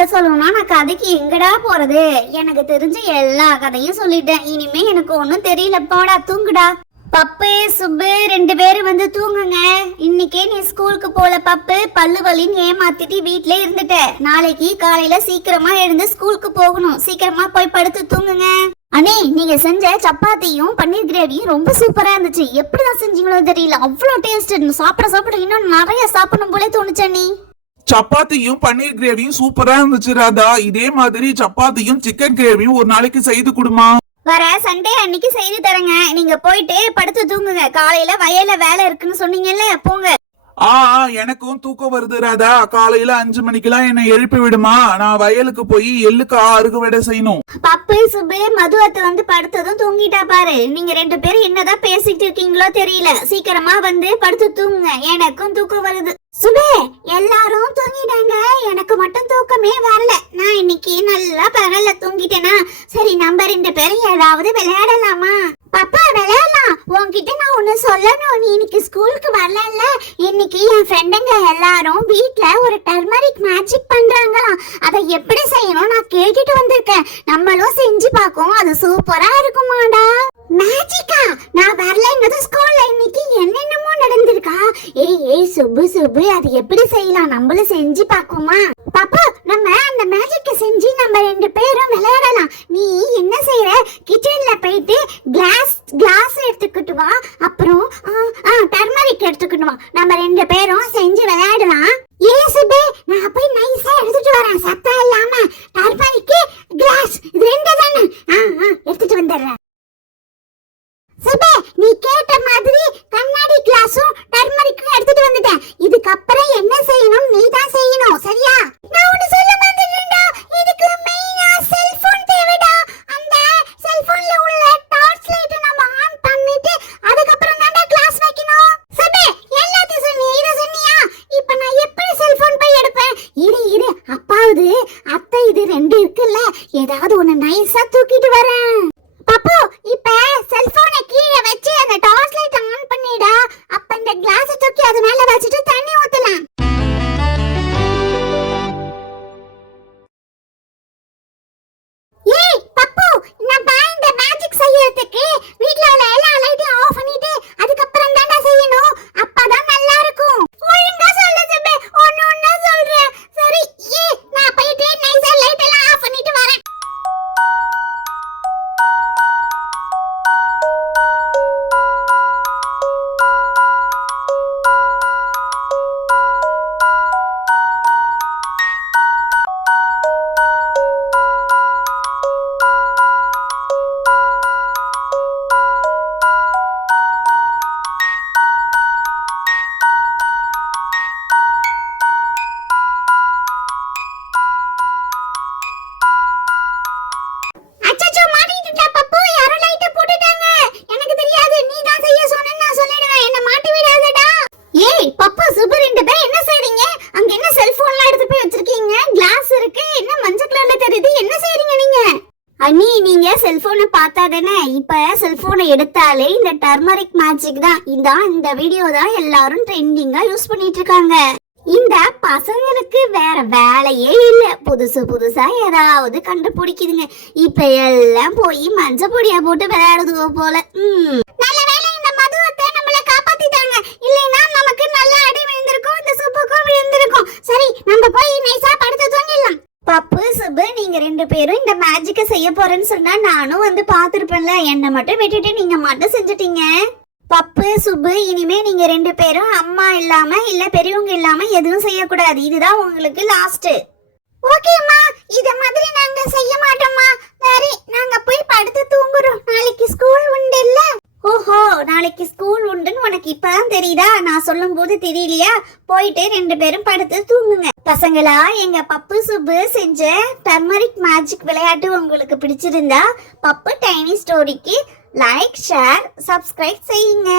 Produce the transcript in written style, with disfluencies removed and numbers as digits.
கதை சொல்லணும்னா நான் கதைக்கு எங்கடா போறது? எனக்கு தெரிஞ்ச எல்லா கதையும் சொல்லிட்டேன். இனிமே எனக்கு ஒன்னும் தெரியல. போடா தூங்குடா. பப்பு சுப்பு 2 பேரும் வந்து தூங்குங்க. இன்னைக்கே நீ ஸ்கூலுக்கு போல பப்பு. பல்லு வலின்னு ஏமாத்திட்டு வீட்ல இருந்துட்ட. நாளைக்கு காலையில சீக்கிரமா எழுந்து ஸ்கூலுக்கு போகணும். சீக்கிரமா போய் படுத்து தூங்குங்க. அண்ணே, நீங்க செஞ்ச சப்பாத்தியும் பன்னீர் கிரேவியும் ரொம்ப சூப்பரா இருந்துச்சு. எப்படிதான் செஞ்சீங்களோ தெரியல, அவ்வளவு டேஸ்ட். சாப்பிட இன்னும் நிறைய சாப்பிடணும் போல தோணுச்சு அண்ணி. சப்பாத்தியும் பன்னீர் கிரேவியும் சூப்பரா இருந்துச்சு ராதா. இதே மாதிரி சப்பாத்தியும் சிக்கன் கிரேவியும் ஒரு நாளைக்கு செய்து கொடுமா. வர சண்டே அன்னைக்கு செய்து தரேங்க. நீங்க போயிட்டு படுத்து தூங்குங்க. காலையில வயல்ல வேலை இருக்குன்னு சொன்னீங்கல்ல, போங்க. எனக்கும் தூக்கம் வருது ராதா. காலையில 5 மணிக்கெல்லாம் என்ன எழுப்பி விடுமா. நான் வயலுக்கு போய் எள்ளுக்கு அறுவடை செய்யணும். பப்பு சுப்பு மதுவத்தை வந்து படுத்ததும் தூங்கிட்டா பாரு. நீங்க 2 பேரும் என்னதான் பேசிட்டு இருக்கீங்களோ தெரியல. சீக்கிரமா வந்து படுத்து தூங்குங்க. எனக்கும் தூக்கம் வருது. சுபே, எல்லாரும் தூங்கிட்டாங்க. எனக்கு மட்டும் தூக்கமே வரல. நான் இன்னைக்கு நல்லா பகல்ல தூங்கிட்டேனா. சரி, நம்ம 2 பேரும் ஏதாவது விளையாடலாமா? பாப்பா விளையாடலாம். உன்கிட்ட நான் ஒண்ணு சொல்லணும். நீ இன்னைக்கு ஸ்கூலுக்கு வரல. இன்னைக்கு என் ஃப்ரெண்டுங்க எல்லாரும் வீட்ல ஒரு டர்மரிக் மேஜிக் பண்றாங்களாம். அதை எப்படி செய்யணும் நான் கேட்டுட்டு வந்திருக்கேன். நம்மளும் செஞ்சு பார்ப்போம். அது சூப்பரா இருக்குமாடா. மேஜிக்கா? நான் வரலங்கிறது ஸ்கூல்ல இன்னைக்கு என்னென்னமோ நடந்திருக்கா. ஏய் சுப்பு, அது எப்படி செய்யலாம்? நம்மளும் செஞ்சு பார்ப்போமா? பாப்பா, நம்ம அந்த மேஜிக்க செஞ்சு நம்ம 2 பேரும் விளையாடலாம். நீ என்ன செய்யற? கிச்சன்ல போயிட்டு கிளாஸ் எடுத்துக்கிட்டு வா. அப்புறம் டர்மரிக் எடுத்துக்கிட்டு வா. நம்ம 2 பேரும் செஞ்சு விளையாடலாம். சுபே, நான் போய் நைஸா எடுத்துட்டு வரேன். சத்தம் இல்லாம. டர்மரிக், கிளாஸ், இது 2 தானே? எடுத்துட்டு வந்துடுறேன். சுபே, நீ கேட்ட மாதிரி கண்ணாடி கிளாஸும் டர்மரிக்கும் எடுத்துட்டு வந்துட்டேன். இதுக்கப்புறம் என்ன செய்யணும் நீ தான் செய்யணும், சரியா? நான் ஒன்னு சொல்ல மாட்டேன்டா. இதுக்கு மெயினா செல்போன் தேவைடா. அந்த செல்போன்ல உள்ள டார்ச் லைட் நம்ம ஆன் பண்ணிட்டு அதுக்கப்புறம் தான் கிளாஸ் வைக்கணும். சுபே, எல்லாத்தையும் சொன்னியா? இத சொன்னியா? இப்போ நான் எப்படி செல்போன் போய் எடுப்பேன்? இரு அப்பாவது அத்தை, இது 2 இருக்குல்ல, ஏதாவது ஒன்னு நைஸா தூக்கிட்டு வரேன். பாப்பு, இப்ப செல்போனை கீழே வச்சு அந்த டார்ச் லைட் ஆன் பண்ணிடா. அப்ப இந்த கிளாஸ் தூக்கி அது மேல வச்சிட்டு தண்ணி ஊத்தலாம். ஏய் பப்பு, நம்ம இந்த மேஜிக் செய்யறதுக்கு வீட்ல உள்ள எல்லா லைட்டையும் ஆஃப் பண்ணிட்டு அதுக்கப்புறம் தான்டா செய்யணும். அப்பதான் நல்லா இருக்கும். ஒழுங்கா சொல்லு சுபே. ஒண்ணு சொல்றேன். சரி, நான் போயிட்டு நைஸா லைட் எல்லாம் ஆஃப் பண்ணிட்டு வரேன். நீங்க செல்போனை பார்த்தாதானே இப்ப செல்போனை எடுத்தாலே இந்த டர்மரிக் மேஜிக் தான். இந்த வீடியோ தான் எல்லாரும் ட்ரெண்டிங்கா யூஸ் பண்ணிட்டு இருக்காங்க. இந்த பசங்களுக்கு வேற வேலையே இல்ல. புதுசா ஏதாவது கண்டுபிடிக்குதுங்க. இப்ப எல்லாம் போய் மஞ்சள் பொடியா போட்டு விளையாடுதுவோ போல. நல்ல வேலை இந்த மதுவத்தை நம்மள காப்பாத்திட்டாங்க. இல்லைன்னா நமக்கு நல்ல அடி விழுந்திருக்கும். இந்த சுப்புக்கும் விழுந்திருக்கும். சரி, நம்ம போய் நைஸா படுத்து தூங்கிடலாம். பப்பு சுப்பு, நீங்க 2 பேரும் இந்த மேஜிக்க செய்ய போறேன்னு சொன்னா நானும் வந்து பாத்துருப்பேன்ல. என்ன மட்டும் விட்டுட்டு நீங்க மட்டும் செஞ்சுட்டீங்க. பப்பு சுப்பு, இனிமே நீங்க 2 பேரும் அம்மா இல்லாம இல்ல பெரியவங்க இல்லாம எதுவும் செய்யக்கூடாது. இதுதான் உங்களுக்கு லாஸ்ட். ஓகேம்மா, இத மாதிரி நாங்க செய்ய மாட்டோம்மா. சரி, நாங்க போய் படுத்து தூங்குறோம். நாளைக்கு ஸ்கூல் உண்டு இல்ல? ஓஹோ, நாளைக்கு ஸ்கூல் உண்டுன்னு உனக்கு இப்பதான் தெரியுதா? நான் சொல்லும் போது தெரியலையா? போயிட்டு 2 பேரும் படுத்து தூங்குங்க. பசங்களா, எங்க பப்பு சுப்பு செஞ்ச டர்மரிக் மேஜிக் விளையாட்டு உங்களுக்கு பிடிச்சிருந்தா பப்பு டைனி ஸ்டோரிக்கு லைக், ஷேர், சப்ஸ்கிரைப் செய்யுங்க.